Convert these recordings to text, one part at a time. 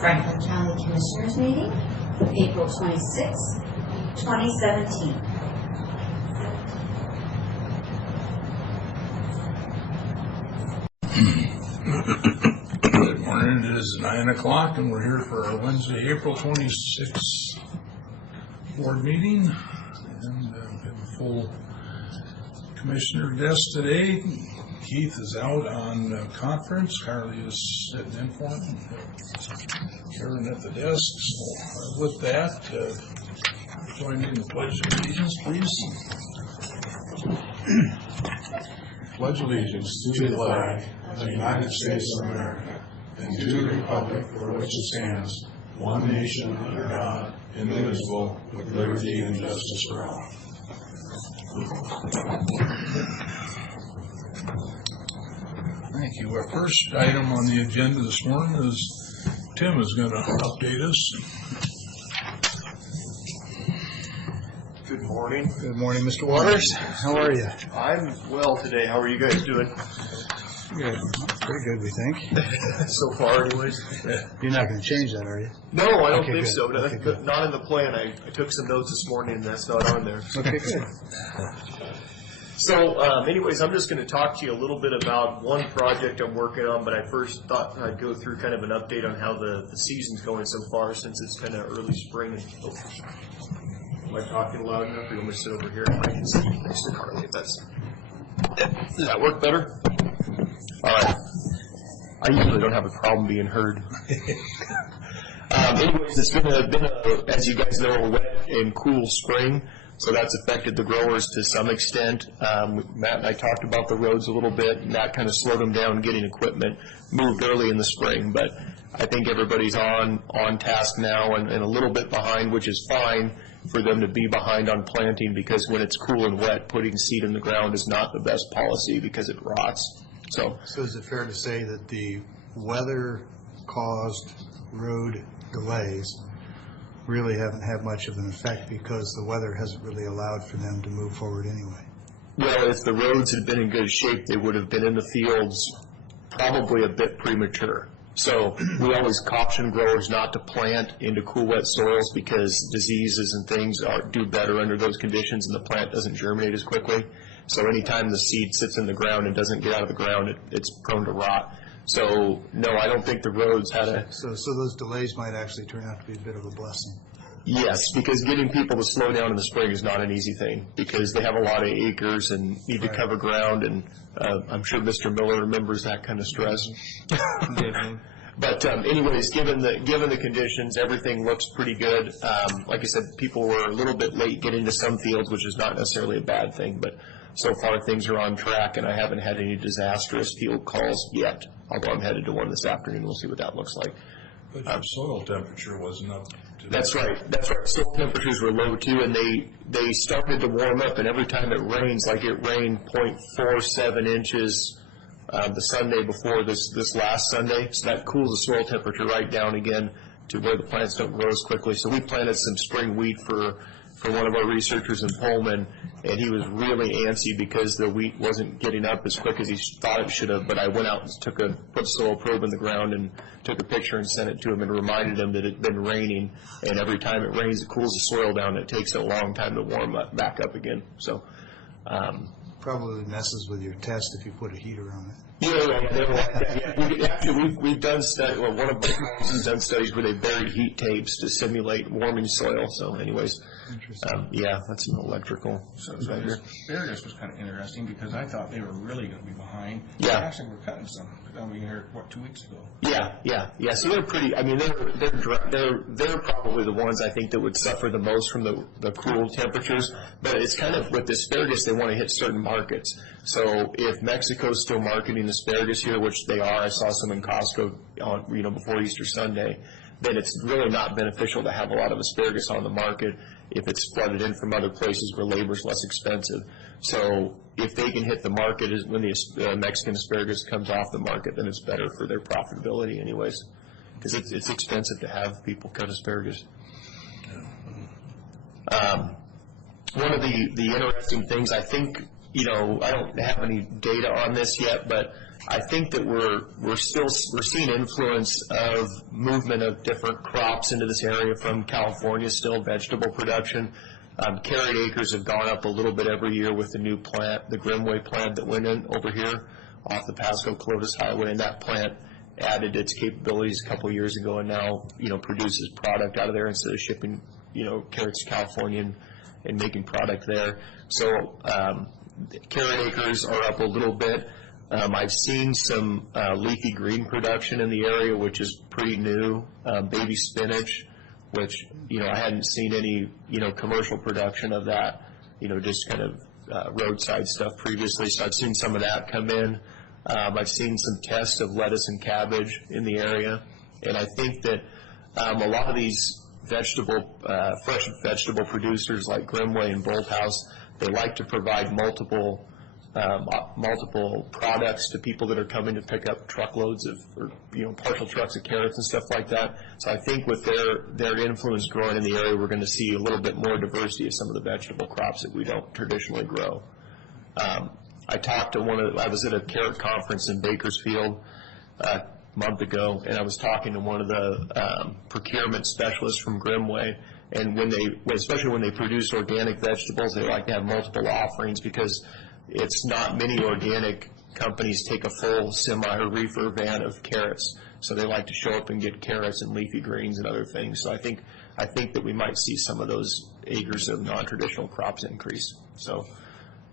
Franklin County Commissioners meeting, April 26, 2017. Good morning. It is 9 o'clock and we're here for our Wednesday, April 26th board meeting. And we have a full commissioner desk today. Keith is out on conference. Carly is sitting in for him. Karen at the desk. So with that, join me in the pledge of allegiance, please. Pledge allegiance to the flag of the United States of America and to the republic for which it stands, one nation under God, indivisible, with liberty and justice for all. Thank you. Our first item on the agenda this morning is Tim is going to update us. Good morning. Good morning, Mr. Waters. How are you? I'm well today. How are you guys doing? Good. Pretty good, we think. So far, anyways. You're not going to change that, are you? No, I don't Okay, think good. so. No, Okay, good. not in the plan. I took some notes this morning, and that's not on there. Okay, good. So, anyways, I'm just going to talk to you a little bit about one project I'm working on, but I first thought I'd go through kind of an update on how the season's going so far, since it's kind of early spring. Am I talking loud enough? Or you want me to sit over here? I can sit next to Carly if that's... Does that work better? All right. I usually don't have a problem being heard. Anyways, it's been a, as you guys know, a wet and cool spring, so that's affected the growers to some extent. Matt and I talked about the roads a little bit, and that kind of slowed them down getting equipment moved early in the spring. But I think everybody's on task now and a little bit behind, which is fine for them to be behind on planting, because when it's cool and wet, putting seed in the ground is not the best policy because it rots. So is it fair to say that the weather-caused road delays really haven't had much of an effect because the weather hasn't really allowed for them to move forward anyway? Well, if the roads had been in good shape, they would have been in the fields probably a bit premature. So we always caution growers not to plant into cool, wet soils because diseases and things do better under those conditions, and the plant doesn't germinate as quickly. So anytime the seed sits in the ground and doesn't get out of the ground, it's prone to rot. So, no, I don't think the roads had a... So those delays might actually turn out to be a bit of a blessing. Yes, because getting people to slow down in the spring is not an easy thing, because they have a lot of acres and need to cover ground, and I'm sure Mr. Miller remembers that kind of stress. But anyways, given the conditions, everything looks pretty good. Like I said, people were a little bit late getting to some fields, which is not necessarily a bad thing, but so far things are on track, and I haven't had any disastrous field calls yet, although I'm headed to one this afternoon. We'll see what that looks like. But your soil temperature wasn't up to That's right. Soil temperatures were low too, and they started to warm up, and every time it rains, like it rained 0.47 inches the Sunday before this last Sunday, so that cools the soil temperature right down again to where the plants don't grow as quickly. So we planted some spring wheat for one of our researchers in Pullman, and he was really antsy because the wheat wasn't getting up as quick as he thought it should have. But I went out and put a soil probe in the ground and took a picture and sent it to him and reminded him that it had been raining, and every time it rains, it cools the soil down. It takes a long time to warm up back up again. So Probably messes with your test if you put a heater on it. Actually, we've done studies. Well, one of my colleagues has done studies where they buried heat tapes to simulate warming soil. So, anyways, yeah, that's an electrical. So asparagus was kind of interesting because I thought they were really going to be behind. Yeah. Actually, we're cutting some. I mean, here, 2 weeks ago? Yeah. So they're pretty. I mean, they're probably the ones I think that would suffer the most from the cool temperatures. But it's kind of with asparagus, they want to hit certain markets. So if Mexico's still marketing asparagus here, which they are, I saw some in Costco on before Easter Sunday, then it's really not beneficial to have a lot of asparagus on the market if it's flooded in from other places where labor's less expensive. So if they can hit the market when the Mexican asparagus comes off the market, then it's better for their profitability anyways, because it's expensive to have people cut asparagus. One of the interesting things, I think I don't have any data on this yet, but I think that we're seeing influence of movement of different crops into this area from California, still vegetable production. Carrot acres have gone up a little bit every year with the new plant, the Grimway plant that went in over here off the Pasco-Clovis Highway, and that plant added its capabilities a couple years ago, and now, produces product out of there instead of shipping, carrots to California and making product there. So carrot acres are up a little bit. I've seen some leafy green production in the area, which is pretty new. Baby spinach, which, I hadn't seen any, commercial production of that, just kind of roadside stuff previously. So I've seen some of that come in. I've seen some tests of lettuce and cabbage in the area. And I think that a lot of these fresh vegetable producers like Grimway and Bolthouse, they like to provide multiple products to people that are coming to pick up truckloads of, or partial trucks of carrots and stuff like that. So I think with their influence growing in the area, we're going to see a little bit more diversity of some of the vegetable crops that we don't traditionally grow. I talked to I was at a carrot conference in Bakersfield a month ago, and I was talking to one of the procurement specialists from Grimway. And especially when they produce organic vegetables, they like to have multiple offerings, because it's not many organic companies take a full semi or reefer van of carrots. So they like to show up and get carrots and leafy greens and other things. So I think that we might see some of those acres of non-traditional crops increase. So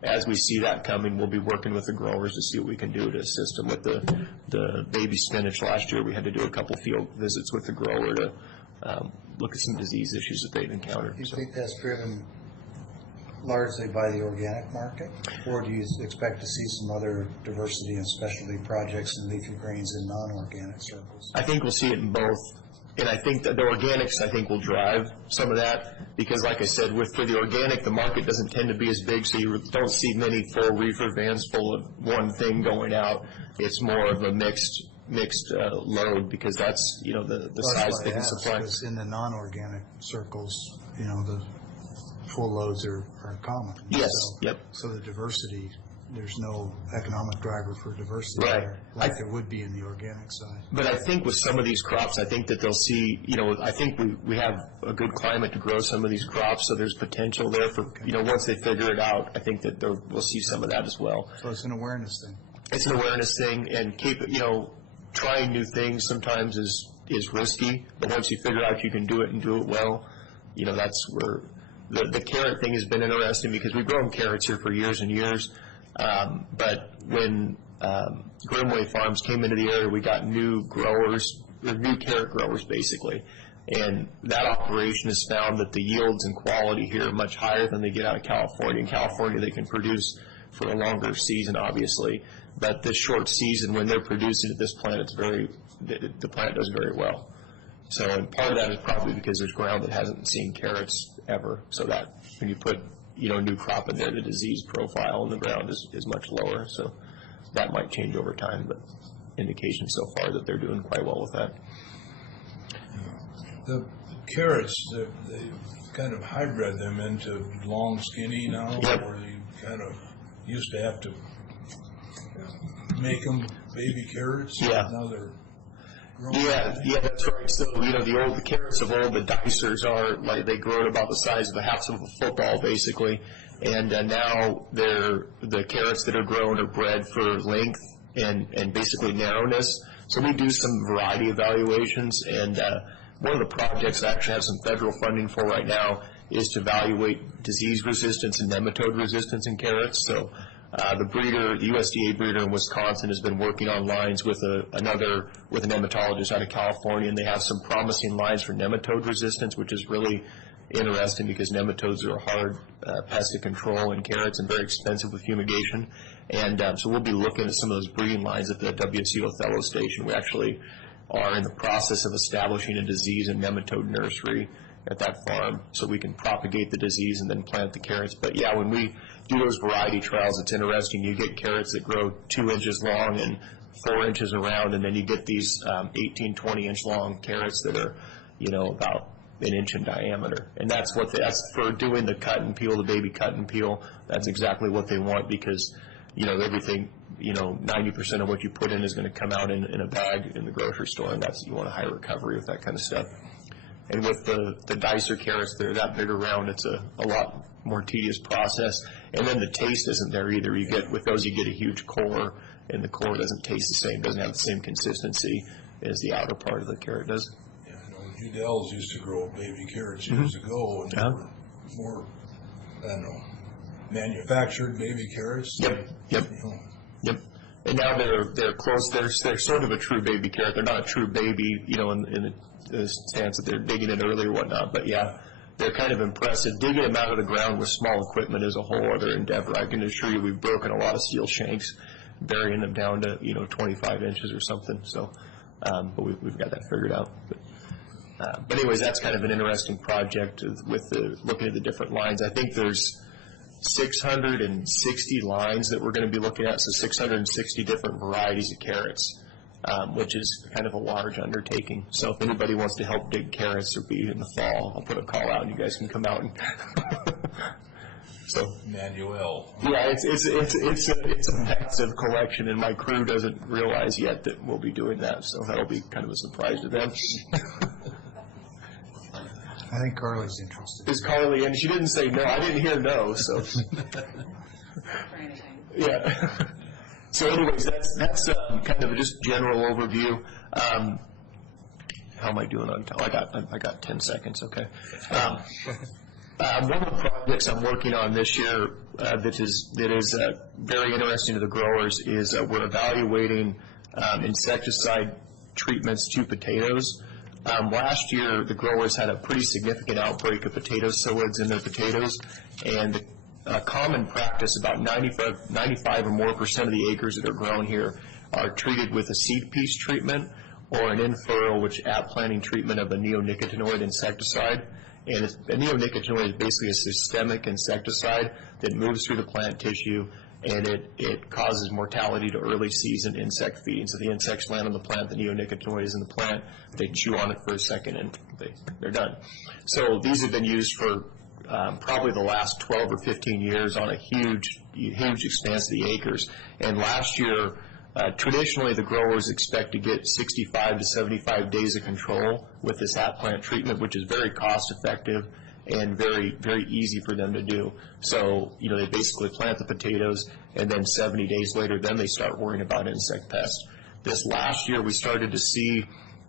as we see that coming, we'll be working with the growers to see what we can do to assist them with the baby spinach. Last year we had to do a couple field visits with the grower to look at some disease issues that they've encountered. Do you think that's driven largely by the organic market, or do you expect to see some other diversity and specialty projects in leafy greens in non-organic circles? I think we'll see it in both. And I think that the organics, will drive some of that, because like I said, for the organic, the market doesn't tend to be as big, so you don't see many full reefer vans full of one thing going out. It's more of a mixed load, because that's, the size they can supply. Because in the non-organic circles, the full loads are common. Yes, yep. So the diversity, there's no economic driver for diversity there, like there would be in the organic side. But I think with some of these crops, I think that they'll see, I think we have a good climate to grow some of these crops, so there's potential there for, once they figure it out, I think that we'll see some of that as well. So it's an awareness thing. It's an awareness thing, and trying new things sometimes is risky, but once you figure out you can do it and do it well, that's where the carrot thing has been interesting, because we've grown carrots here for years and years. But when Grimway Farms came into the area, we got new carrot growers basically, and that operation has found that the yields and quality here are much higher than they get out of California. In California, they can produce for a longer season, obviously, but this short season, when they're producing at this plant, the plant does very well. So, and part of that is probably because there's ground that hasn't seen carrots ever, so that when you put new crop in there, the disease profile in the ground is much lower. So that might change over time, but indications so far that they're doing quite well with that. The carrots, they kind of hybrid them into long, skinny now, yep. Where you kind of used to have to make them baby carrots. Yeah. Now they're growing. Yeah, that's right. So, the carrots of old, the dicers are, they grow at about the size of half of a football, basically. And now the carrots that are grown are bred for length and basically narrowness. So we do some variety evaluations, and one of the projects I actually have some federal funding for right now is to evaluate disease resistance and nematode resistance in carrots. So the USDA breeder in Wisconsin has been working on lines with a nematologist out of California, and they have some promising lines for nematode resistance, which is really interesting because nematodes are a hard pest to control in carrots and very expensive with fumigation. And so we'll be looking at some of those breeding lines at the WSU Othello station. We actually are in the process of establishing a disease and nematode nursery at that farm so we can propagate the disease and then plant the carrots. But yeah, when we do those variety trials, it's interesting. You get carrots that grow 2 inches long and 4 inches around, and then you get these 18, 20-inch long carrots that are, about an inch in diameter. And that's for doing the cut and peel, the baby cut and peel. That's exactly what they want, because, everything, 90% of what you put in is going to come out in a bag in the grocery store, and you want a high recovery with that kind of stuff. And with the dicer carrots, they're that big around, it's a lot more tedious process. And then the taste isn't there either. With those, you get a huge core, and the core doesn't taste the same, doesn't have the same consistency as the outer part of the carrot does. Yeah, Udell's used to grow baby carrots years ago, and they were more, manufactured baby carrots. Yep. Yep. And now they're close. They're sort of a true baby carrot. They're not a true baby, in the sense that they're digging it early or whatnot. But yeah, they're kind of impressive. Digging them out of the ground with small equipment is a whole other endeavor. I can assure you, we've broken a lot of steel shanks, burying them down to 25 inches or something. So, but we've got that figured out. But anyways, that's kind of an interesting project with looking at the different lines. I think there's 660 lines that we're going to be looking at, so 660 different varieties of carrots, which is kind of a large undertaking. So if anybody wants to help dig carrots or be in the fall, I'll put a call out and you guys can come out and so Manuel. Yeah, it's a massive collection, and my crew doesn't realize yet that we'll be doing that, so that'll be kind of a surprise to them. I think Carly's interested. Is Carly, and she didn't say no. I didn't hear no, so. Yeah. So anyways, that's kind of a just general overview. How am I doing on time? I got 10 seconds, okay. One of the projects I'm working on this year that is very interesting to the growers is we're evaluating insecticide treatments to potatoes. Last year, the growers had a pretty significant outbreak of potato psyllids in their potatoes, and the common practice, about 95 or more percent of the acres that are grown here are treated with a seed piece treatment or an in-furrow, which at-planting treatment of a neonicotinoid insecticide. And a neonicotinoid is basically a systemic insecticide that moves through the plant tissue, and it causes mortality to early season insect feeding. So the insects land on the plant, the neonicotinoid is in the plant, they chew on it for a second, and they're done. So these have been used for probably the last 12 or 15 years on a huge expanse of the acres. And last year, traditionally the growers expect to get 65 to 75 days of control with this at-plant treatment, which is very cost effective and very, very easy for them to do. So, they basically plant the potatoes, and then 70 days later, then they start worrying about insect pests. This last year, we started to see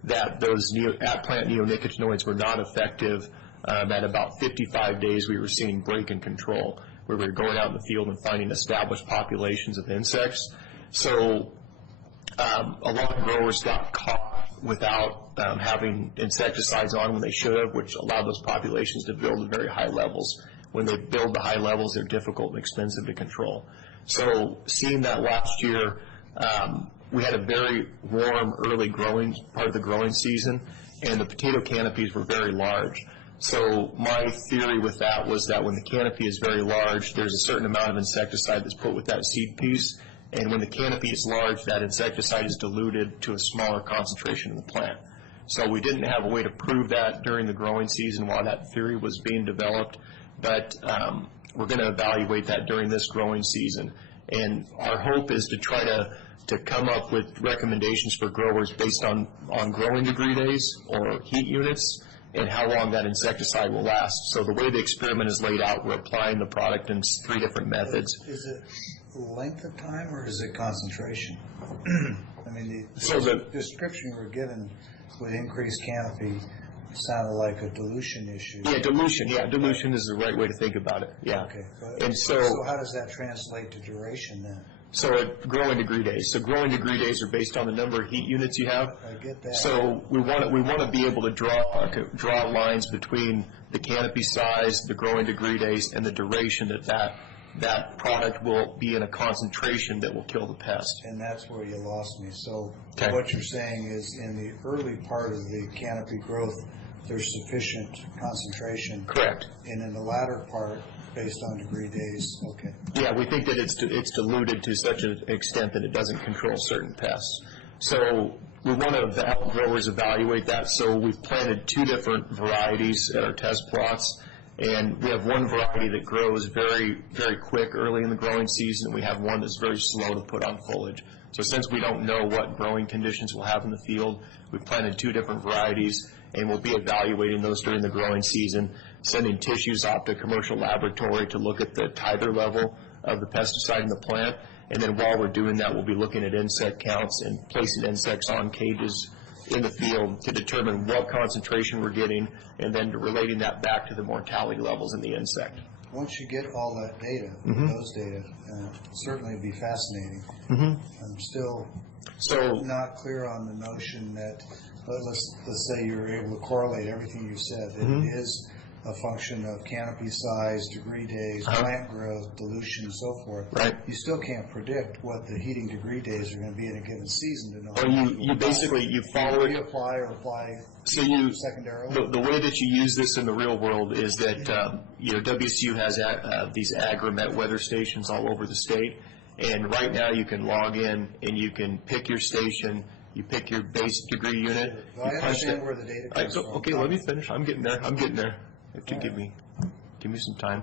that those at-plant neonicotinoids were not effective. At about 55 days, we were seeing break in control, where we were going out in the field and finding established populations of insects. So a lot of growers got caught without having insecticides on when they should have, which allowed those populations to build at very high levels. When they build to high levels, they're difficult and expensive to control. So seeing that last year, we had a very warm early part of the growing season, and the potato canopies were very large. So my theory with that was that when the canopy is very large, there's a certain amount of insecticide that's put with that seed piece, and when the canopy is large, that insecticide is diluted to a smaller concentration in the plant. So we didn't have a way to prove that during the growing season while that theory was being developed, but we're going to evaluate that during this growing season. And our hope is to try to come up with recommendations for growers based on growing degree days or heat units and how long that insecticide will last. So the way the experiment is laid out, we're applying the product in 3 different methods. Is it length of time or is it concentration? I mean, the description you were given with increased canopy sounded like a dilution issue. Yeah, dilution. Yeah, dilution is the right way to think about it. Yeah. Okay. And so how does that translate to duration then? So growing degree days. So growing degree days are based on the number of heat units you have. I get that. So we want to be able to draw lines between the canopy size, the growing degree days, and the duration that product will be in a concentration that will kill the pest. And that's where you lost me. So Okay. What you're saying is in the early part of the canopy growth, there's sufficient concentration. Correct. And in the latter part, based on degree days, okay. Yeah, we think that it's diluted to such an extent that it doesn't control certain pests. So we want to help growers evaluate that, so we've planted 2 different varieties at our test plots, and we have one variety that grows very, very quick early in the growing season, and we have one that's very slow to put on foliage. So since we don't know what growing conditions we'll have in the field, we've planted 2 different varieties, and we'll be evaluating those during the growing season, sending tissues off to a commercial laboratory to look at the titer level of the pesticide in the plant. And then while we're doing that, we'll be looking at insect counts and placing insects on cages in the field to determine what concentration we're getting, and then relating that back to the mortality levels in the insect. Once you get all that data, those data, certainly it'd be fascinating. I'm still not clear on the notion that, let's say you're able to correlate everything you said, that it is a function of canopy size, degree days, plant growth, dilution, and so forth. Right. You still can't predict what the heating degree days are going to be in a given season to know. Or you basically, you follow it. Reapply or apply secondarily? The way that you use this in the real world is that, WSU has these agromet weather stations all over the state, and right now you can log in and you can pick your station, you pick your base degree unit. Well, I understand where the data comes from. Okay, let me finish. I'm getting there. If you give me some time.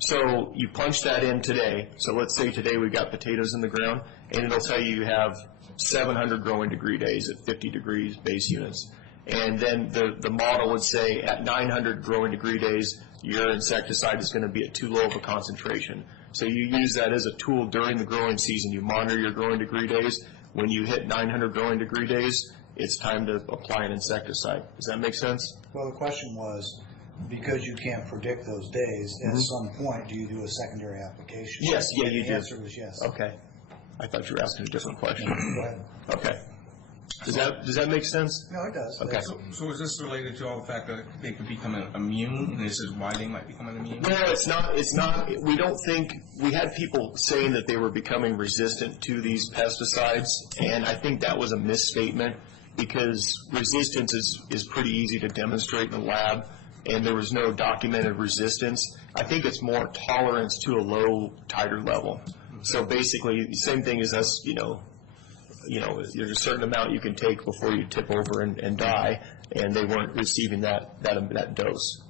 So you punch that in today. So let's say today we've got potatoes in the ground, and it'll tell you have 700 growing degree days at 50 degrees base units. And then the model would say at 900 growing degree days, your insecticide is going to be at too low of a concentration. So you use that as a tool during the growing season. You monitor your growing degree days. When you hit 900 growing degree days, it's time to apply an insecticide. Does that make sense? Well, the question was, because you can't predict those days, at some point, do you do a secondary application? Yes, yeah, you do. The answer was yes. Okay. I thought you were asking a different question. Go ahead. Okay. Does that make sense? No, it does. Okay. So is this related to all the fact that they could become immune, and this is why they might become immune? No, it's not. We don't think, we had people saying that they were becoming resistant to these pesticides, and I think that was a misstatement, because resistance is pretty easy to demonstrate in the lab, and there was no documented resistance. I think it's more tolerance to a low titer level. So basically, the same thing as us, there's a certain amount you can take before you tip over and die, and they weren't receiving that dose.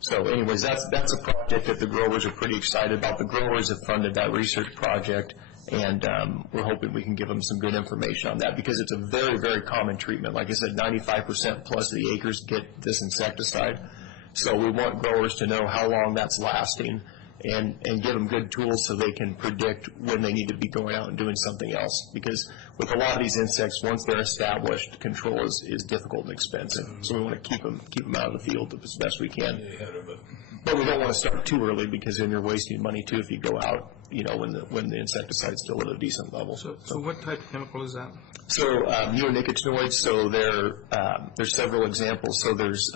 So anyways, that's a project that the growers are pretty excited about. The growers have funded that research project, and we're hoping we can give them some good information on that, because it's a very, very common treatment. Like I said, 95% plus of the acres get this insecticide. So we want growers to know how long that's lasting, and give them good tools so they can predict when they need to be going out and doing something else. Because with a lot of these insects, once they're established, control is difficult and expensive. So we want to keep them out of the field as best we can. But we don't want to start too early, because then you're wasting money too if you go out, when the insecticide's still at a decent level. So what type of chemical is that? So neonicotinoids. So there's several examples. So there's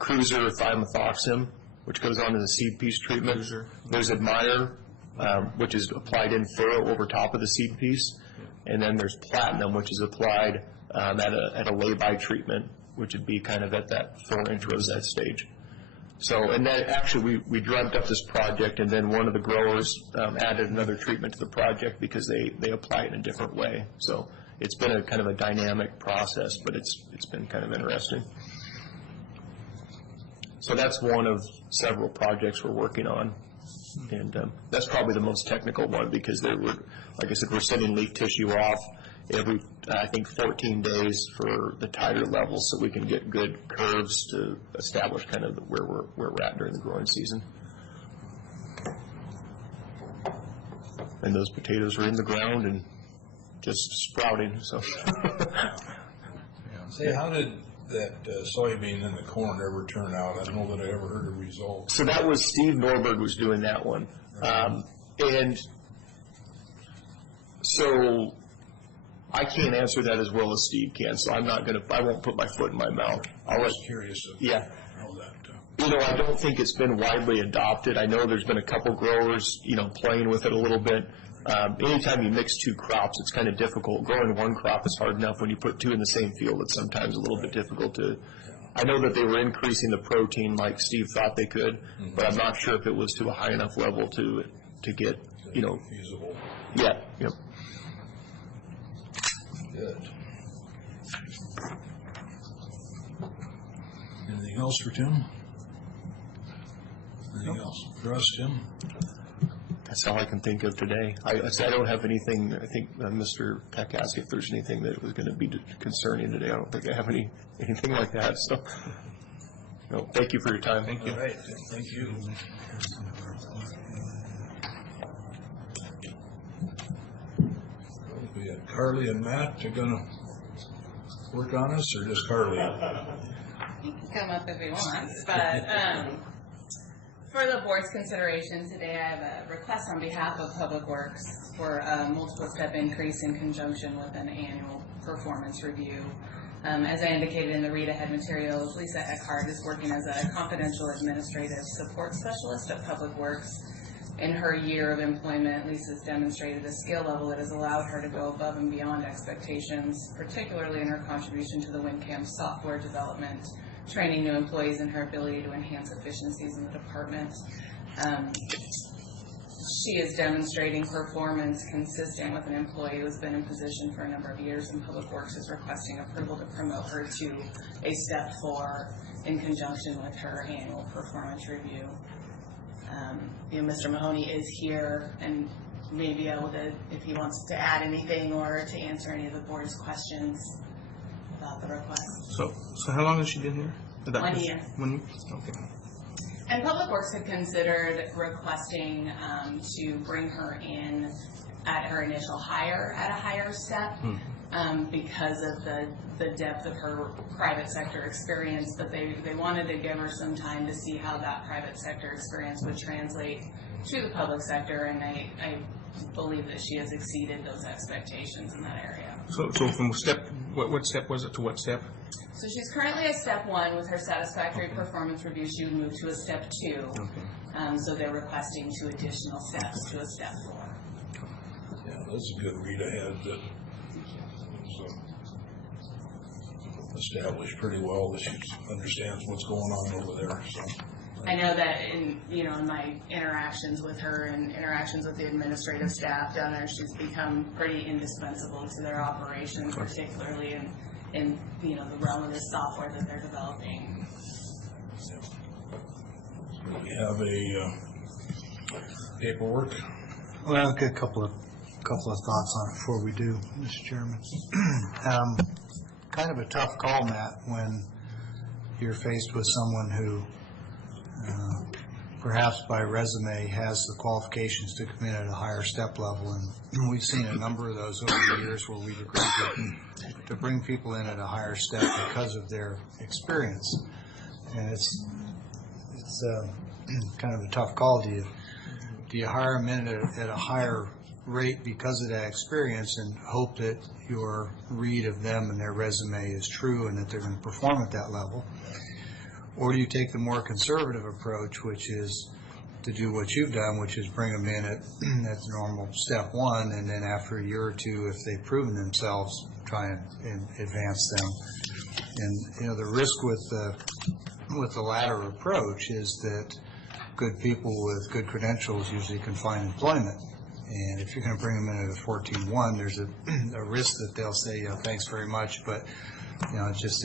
Cruiser thiamethoxam, which goes on in the seed piece treatment. There's Admire, which is applied in furrow over top of the seed piece. And then there's Platinum, which is applied at a lay-by treatment, which would be kind of at that 4-inch rosette stage. So, and that actually, we dreamt up this project, and then one of the growers added another treatment to the project because they apply it in a different way. So it's been a kind of a dynamic process, but it's been kind of interesting. So that's one of several projects we're working on, and that's probably the most technical one, because like I said, we're sending leaf tissue off every, I think, 14 days for the titer levels, so we can get good curves to establish kind of where we're at during the growing season. And those potatoes are in the ground and just sprouting. So. Say, how did that soybean and the corn ever turn out? I don't know that I ever heard a result. So that was Steve Norberg was doing that one. And so I can't answer that as well as Steve can, so I won't put my foot in my mouth. I was curious of yeah. how that. I don't think it's been widely adopted. I know there's been a couple growers, playing with it a little bit. Anytime you mix 2 crops, it's kind of difficult. Growing 1 crop is hard enough. When you put 2 in the same field, it's sometimes a little bit difficult to. I know that they were increasing the protein like Steve thought they could, but I'm not sure if it was to a high enough level to get, Feasible. Yeah. Yep. Anything else for Tim? Anything else for us, Tim? That's all I can think of today. I don't have anything. I think Mr. Peck asked if there's anything that was going to be concerning today. I don't think I have anything like that. So, no, thank you for your time. Thank you. All right, thank you. We have Carly and Matt are going to work on us, or just Carly? He can come up if he wants, but for the board's consideration today, I have a request on behalf of Public Works for a multiple step increase in conjunction with an annual performance review. As I indicated in the read-ahead materials, Lisa Eckhart is working as a confidential administrative support specialist at Public Works. In her year of employment, Lisa's demonstrated a skill level that has allowed her to go above and beyond expectations, particularly in her contribution to the WinCam software development, training new employees in her ability to enhance efficiencies in the department. She is demonstrating performance consistent with an employee who has been in position for a number of years, and Public Works is requesting approval to promote her to a step 4 in conjunction with her annual performance review. Mr. Mahoney is here and may be able to, if he wants to add anything or to answer any of the board's questions about the request. So how long has she been here? 1 year. 1 year? Okay. And Public Works had considered requesting to bring her in at her initial hire at a higher step because of the depth of her private sector experience, but they wanted to give her some time to see how that private sector experience would translate to the public sector, and I believe that she has exceeded those expectations in that area. So from step, what step was it to what step? So she's currently at step 1 with her satisfactory performance review. She would move to a step 2. Okay. So they're requesting 2 additional steps to a step 4. Yeah, that's a good read ahead that was established pretty well, that she understands what's going on over there. So I know that in my interactions with her and interactions with the administrative staff down there, she's become pretty indispensable to their operations, particularly in the realm of the software that they're developing. we have a paperwork. Well, I'll get a couple of thoughts on it before we do, Mr. Chairman. Kind of a tough call, Matt, when you're faced with someone who perhaps by resume has the qualifications to come in at a higher step level, and we've seen a number of those over the years where we've agreed to bring people in at a higher step because of their experience, and it's kind of a tough call. Do you hire them in at a higher rate because of that experience and hope that your read of them and their resume is true and that they're going to perform at that level? Or do you take the more conservative approach, which is to do what you've done, which is bring them in at the normal step 1, and then after a year or 2, if they've proven themselves, try and advance them? And the risk with the latter approach is that good people with good credentials usually can find employment. And if you're going to bring them in at a 14-1, there's a risk that they'll say, thanks very much, but it just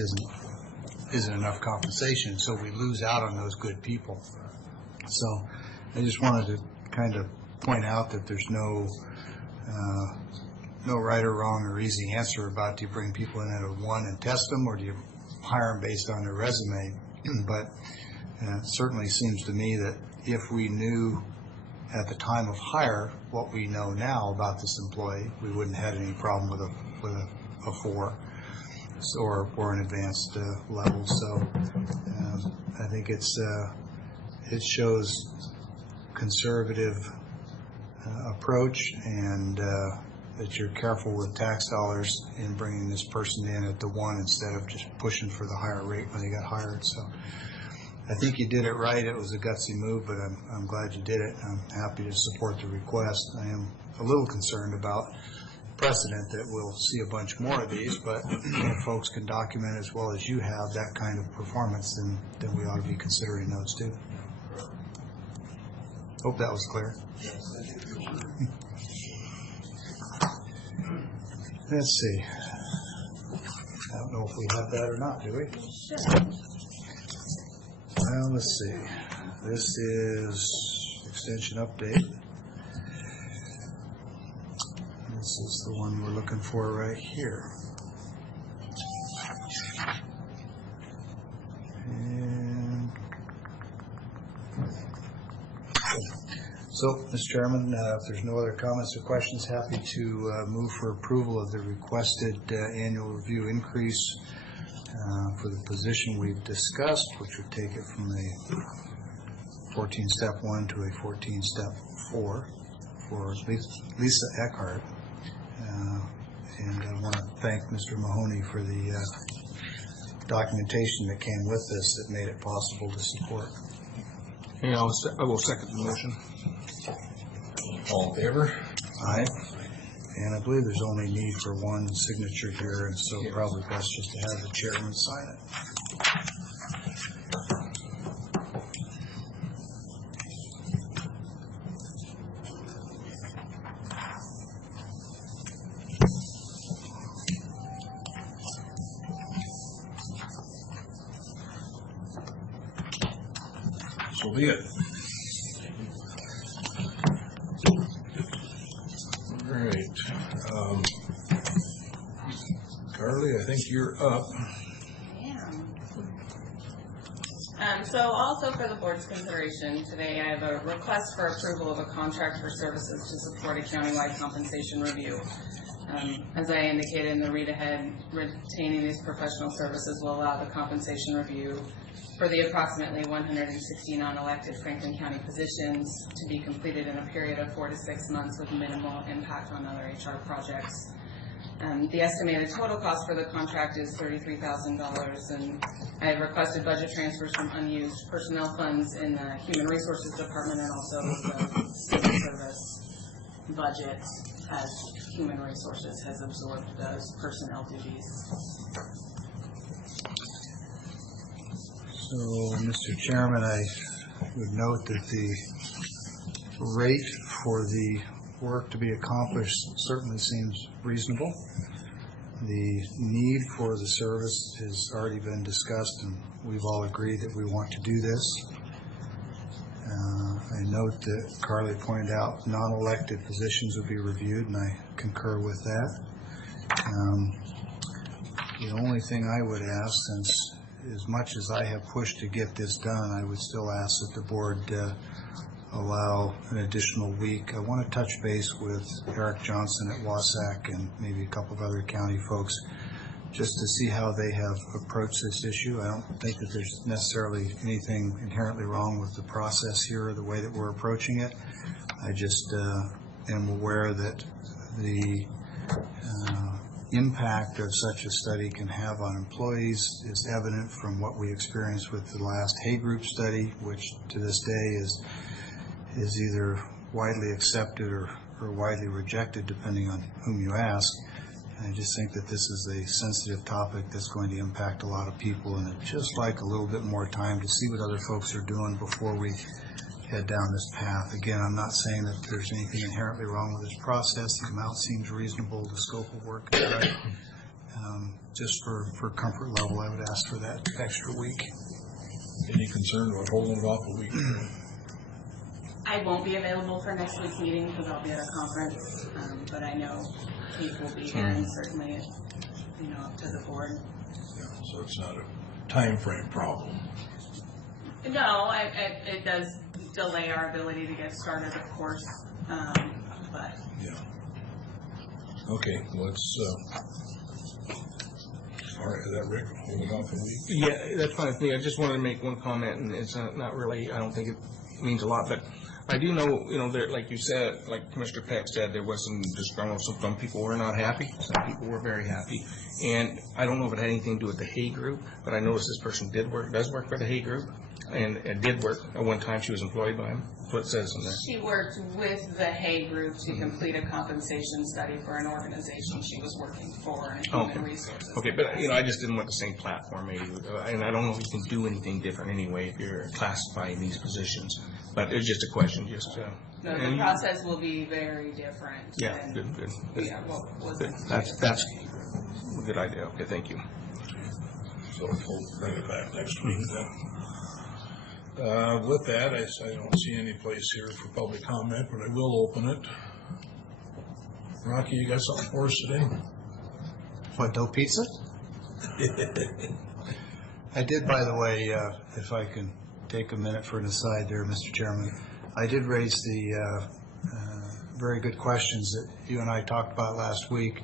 isn't enough compensation, so we lose out on those good people. So I just wanted to kind of point out that there's no right or wrong or easy answer about, do you bring people in at a 1 and test them, or do you hire them based on their resume? But it certainly seems to me that if we knew at the time of hire what we know now about this employee, we wouldn't have had any problem with a 4 or an advanced level. So I think it shows conservative approach, and that you're careful with tax dollars in bringing this person in at the 1 instead of just pushing for the higher rate when they got hired. So I think you did it right. It was a gutsy move, but I'm glad you did it. I'm happy to support the request. I am a little concerned about precedent that we'll see a bunch more of these, but if folks can document as well as you have that kind of performance, then we ought to be considering those too. Hope that was clear. Let's see. I don't know if we have that or not, do we? Well, let's see. This is extension update. This is the one we're looking for right here. And so, Mr. Chairman, if there's no other comments or questions, happy to move for approval of the requested annual review increase for the position we've discussed, which would take it from a 14-step 1 to a 14-step 4 for Lisa Eckhart. And I want to thank Mr. Mahoney for the documentation that came with this that made it possible to support. Yeah, I will second the motion. All in favor? Aye. And I believe there's only need for one signature here, and so probably best just to have the chairman sign it. So be it. All right. Carly, I think you're up. So also for the board's consideration, today I have a request for approval of a contract for services to support a countywide compensation review. As I indicated in the read ahead, retaining these professional services will allow the compensation review for the approximately 160 non-elected Franklin County positions to be completed in a period of 4 to 6 months with minimal impact on other HR projects. The estimated total cost for the contract is $33,000, and I have requested budget transfers from unused personnel funds in the Human Resources Department and also the Civil Service budget, as Human Resources has absorbed those personnel duties. So, Mr. Chairman, I would note that the rate for the work to be accomplished certainly seems reasonable. The need for the service has already been discussed, and we've all agreed that we want to do this. I note that Carly pointed out non-elected positions would be reviewed, and I concur with that. The only thing I would ask, since as much as I have pushed to get this done, I would still ask that the board allow an additional week. I want to touch base with Eric Johnson at Wasack and maybe a couple of other county folks just to see how they have approached this issue. I don't think that there's necessarily anything inherently wrong with the process here or the way that we're approaching it. I just am aware that the impact of such a study can have on employees is evident from what we experienced with the last Hay Group study, which to this day is either widely accepted or widely rejected, depending on whom you ask. And I just think that this is a sensitive topic that's going to impact a lot of people, and I'd just like a little bit more time to see what other folks are doing before we head down this path. Again, I'm not saying that there's anything inherently wrong with this process. The amount seems reasonable. The scope of work is right. Just for comfort level, I would ask for that extra week. Any concern about holding it off a week? I won't be available for next week's meeting because I'll be at a conference, but I know Kate will be here, and certainly, up to the board. Yeah, so it's not a time frame problem. No, it does delay our ability to get started, of course, but. Yeah. Okay, let's, all right, is that Rick? Hold it off a week? Yeah, that's fine with me. I just wanted to make one comment, and it's not really, I don't think it means a lot, but I do know, there, like you said, like Commissioner Peck said, there was some disgruntled, some people were not happy, some people were very happy, and I don't know if it had anything to do with the Hay Group, but I noticed this person does work for the Hay Group, and did work at one time. She was employed by him. That's what it says in there. She worked with the Hay Group to complete a compensation study for an organization she was working for in Human Resources. Okay, but I just didn't want the same platform, maybe, and I don't know if you can do anything different anyway if you're classifying these positions. But it's just a question, No, the process will be very different. Yeah, good. Yeah, Good. That's a good idea. Okay, thank you. So we'll bring it back next week then. With that, I don't see any place here for public comment, but I will open it. Rocky, you got something for us today? What, no pizza? I did, by the way, if I can take a minute for an aside there, Mr. Chairman, I did raise the very good questions that you and I talked about last week,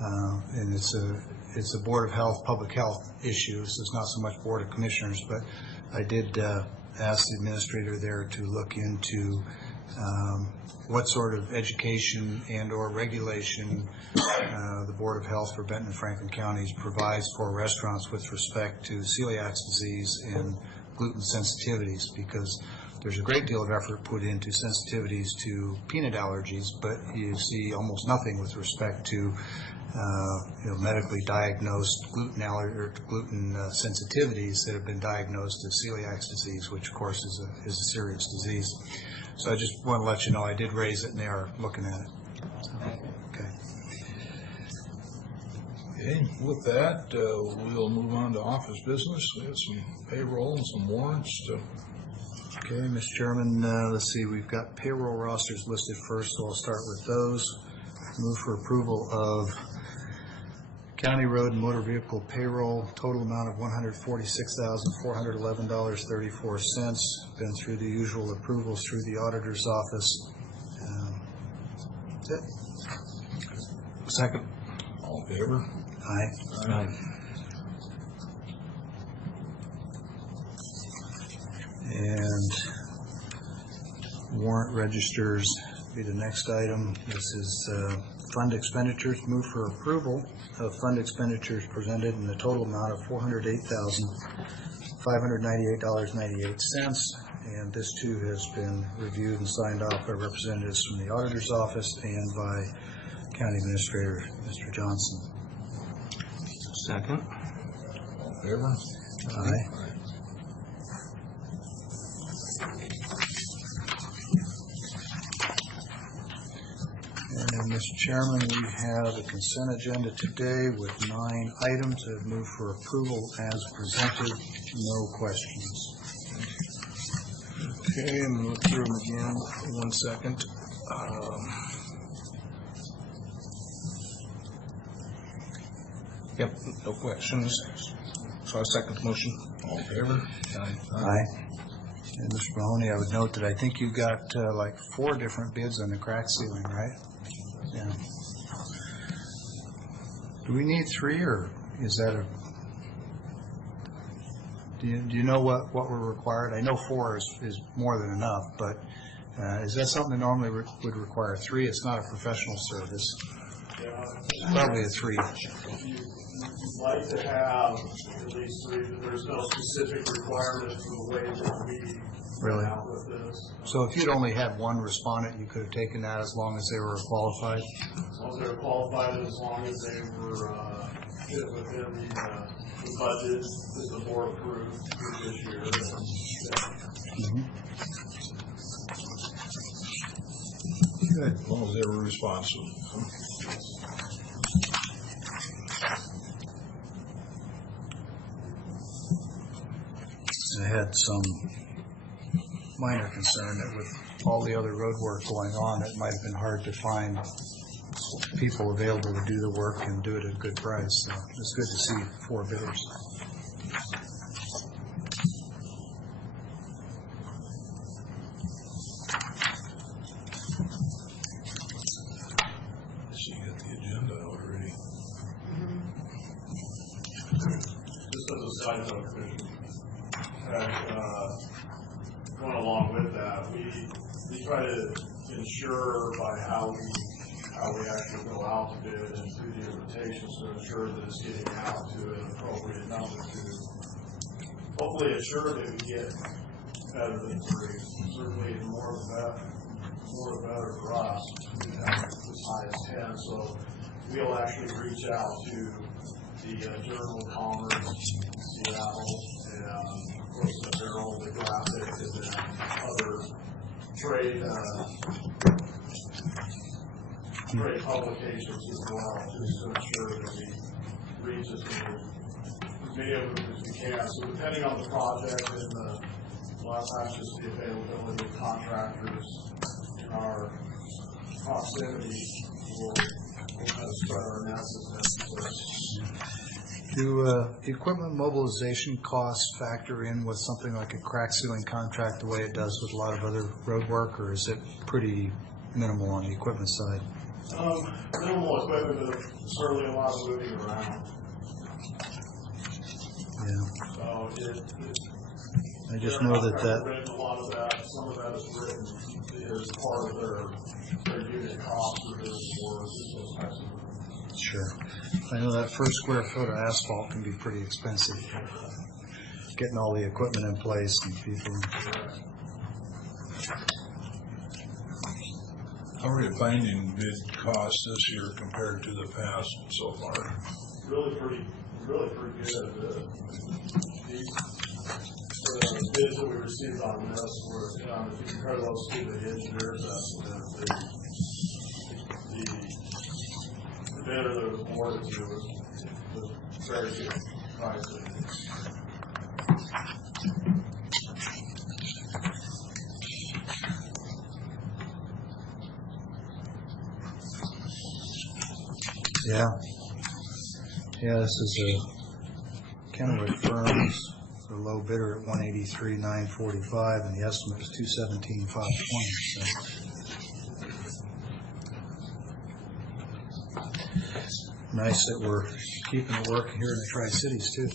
and it's a Board of Health, public health issue, so it's not so much Board of Commissioners, but I did ask the administrator there to look into what sort of education and or regulation the Board of Health for Benton and Franklin counties provides for restaurants with respect to celiac disease and gluten sensitivities, because there's a great deal of effort put into sensitivities to peanut allergies, but you see almost nothing with respect to medically diagnosed gluten allergy or gluten sensitivities that have been diagnosed as celiac disease, which of course is a serious disease. So I just want to let you know I did raise it and they are looking at it. So, okay. Okay, with that, we'll move on to office business. We have some payroll and some warrants to. Okay, Mr. Chairman, let's see, we've got payroll rosters listed first, so I'll start with those. Move for approval of county road and motor vehicle payroll, total amount of $146,411.34. Been through the usual approvals through the auditor's office. That's it. Second. All in favor? Aye. Aye. And warrant registers be the next item. This is fund expenditures. Move for approval of fund expenditures presented in the total amount of $408,598.98. And this too has been reviewed and signed off by representatives from the auditor's office and by County Administrator Mr. Johnson. Second. All in favor? Aye. And Mr. Chairman, we have a consent agenda today with 9 items that move for approval as presented. No questions. Okay, I'm going to look through them again for 1 second. Yep, no questions. So I second the motion. All in favor? Aye. And Mr. Mahoney, I would note that I think you got like 4 different bids on the crack ceiling, right? Yeah. Do we need 3, or is that a? Do you know what we're required? I know 4 is more than enough, but is that something that normally would require 3? It's not a professional service. It's probably a 3. You'd like to have at least 3, but there's no specific requirement for the way that we Really? come out with this. So if you'd only had 1 respondent, you could have taken that as long as they were qualified? As long as they were qualified and as long as they were fit within the budget that the board approved for this year. Good. As long as they were responsive. I had some minor concern that with all the other road work going on, it might have been hard to find people available to do the work and do it at a good price. So it's good to see 4 bidders. So you got the agenda already. Just as a side note, Commissioner, going along with that, we try to ensure by how we actually go out to bid and through the invitations to ensure that it's getting out to an appropriate number to hopefully ensure that we get better than 3. Certainly the more the better for us. We have as high as 10, so we'll actually reach out to the Journal of Commerce, Seattle, and of course the Herald, the Graphic, and then other trade publications as well, just to ensure that we reach as many of them as we can. So depending on the project and the A lot of times just the availability of contractors in our proximity will kind of spread our nets as necessary. Do equipment mobilization costs factor in with something like a crack sealing contract the way it does with a lot of other road work, or is it pretty minimal on the equipment side? Minimal equipment, but certainly a lot of moving around. Yeah. So I just know that written a lot of that. Some of that is written as part of their unit cost for their work, those types of things. sure. I know that first square foot of asphalt can be pretty expensive. Getting all the equipment in place and people. How are you finding bid costs this year compared to the past so far? Really pretty good. The bids that we received on this were, if you compare those to the engineer's estimate, the bidder that was awarded to was very good pricing. Yeah. Yeah, this is a Kennewick Firms, the low bidder at $183,945, and the estimate is $217,520. So nice that we're keeping it working here in the Tri-Cities too.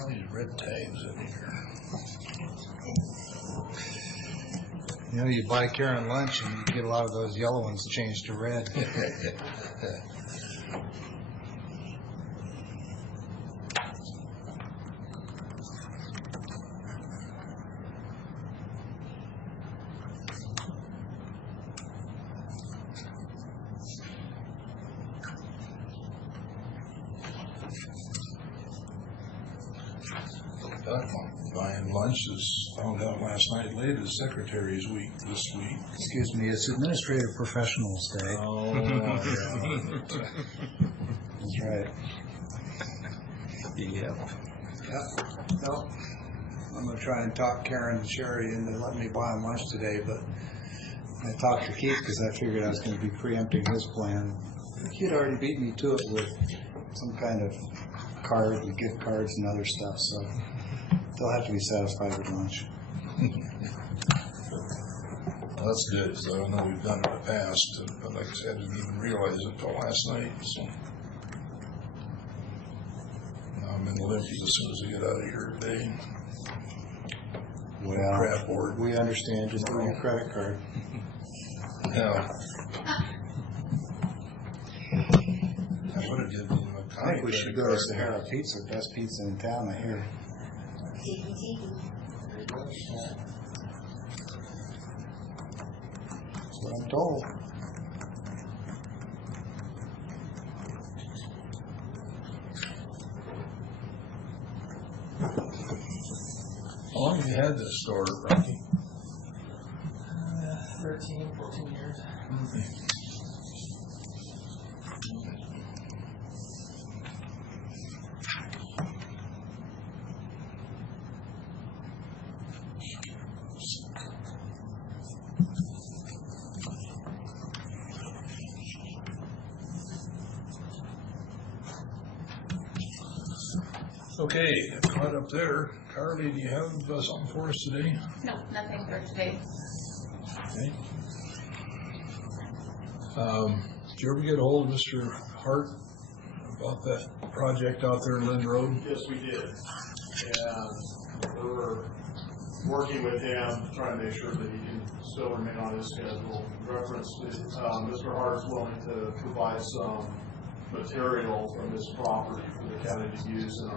All these red tags in here. You know, you buy Karen lunch and you get a lot of those yellow ones changed to red. Buying lunches, found out last night late is Secretary's Week this week. Excuse me, it's Administrative Professionals Day. Oh, yeah. That's right. Yep. Yep. No, I'm gonna try and talk Karen and Sherry into letting me buy them lunch today, but I talked to Keith because I figured I was gonna be preempting his plan. He'd already beat me to it with some kind of card, with gift cards and other stuff, so they'll have to be satisfied with lunch. Well, that's good, because I don't know we've done it in the past, but like I said, I didn't even realize it until last night, so. Now I'm in the limp as soon as I get out of here today. Crap board. We understand, just bring a credit card. Yeah. I would have given him a I think we should go to card. Sahara Pizza, best pizza in town, I hear. That's what I'm told. How long have you had this store, Rocky? 13, 14 years. Okay, caught up there. Carly, do you have something for us today? No, nothing for today. Okay. Did you ever get a hold of Mr. Hart about that project out there in Lynn Road? Yes, we did. And we're working with him, trying to make sure that he can still remain on his schedule. In reference to, Mr. Hart's willing to provide some material from his property for the county to use in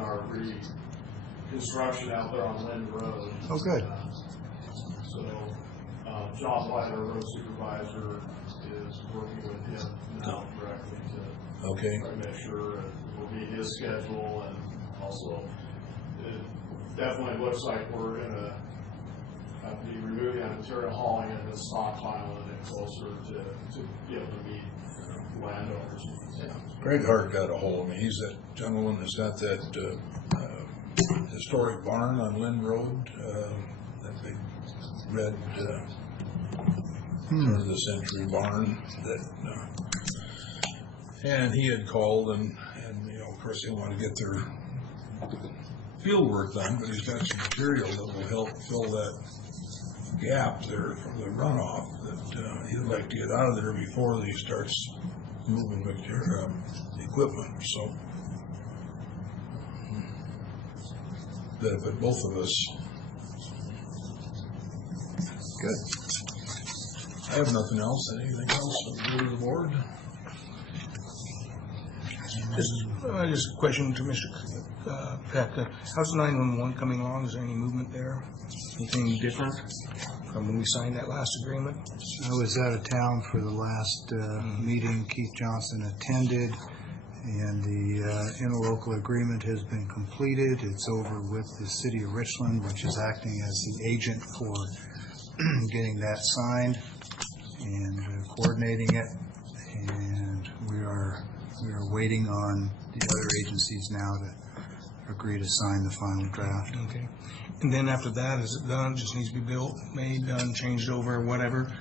our reconstruction out there on Lynn Road. Oh, good. So, John White, our road supervisor, is working with him now directly to Okay. try to make sure it will be his schedule, and also it definitely looks like we're gonna have to be removing that material, hauling it, and stockpiling it closer to be able to meet landowners. Yeah. Greg Hart got a hold of me. He's that gentleman that's got that historic barn on Lynn Road, that big red turn of the century barn. And he had called, and of course they want to get their field work done, but he's got some material that will help fill that gap there from the runoff that he'd like to get out of there before he starts moving material, equipment. So benefit both of us. Good. I have nothing else. Anything else? Go to the board. Just a question to Mr. Peck. How's the 911 coming along? Is there any movement there? Anything different from when we signed that last agreement? I was out of town for the last meeting. Keith Johnson attended, and the interlocal agreement has been completed. It's over with the City of Richland, which is acting as the agent for getting that signed and coordinating it. And we are waiting on the other agencies now to agree to sign the final draft. Okay. And then after that, is it done? Just needs to be built, made, done, changed over, whatever?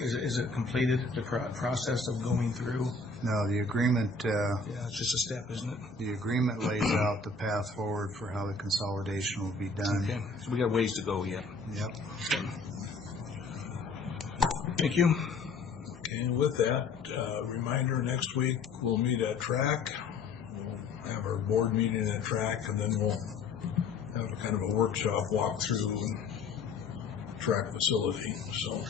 Is it completed, the process of going through? No, the agreement, Yeah, it's just a step, isn't it? the agreement lays out the path forward for how the consolidation will be done. Okay, so we got ways to go yet. Yep. Thank you. Okay, and with that, reminder, next week we'll meet at TRAC. We'll have our board meeting at TRAC, and then we'll have a kind of a workshop walkthrough TRAC facility. So,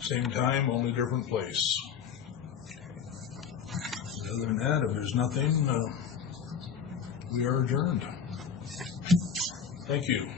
same time, only different place. Other than that, if there's nothing, we are adjourned. Thank you.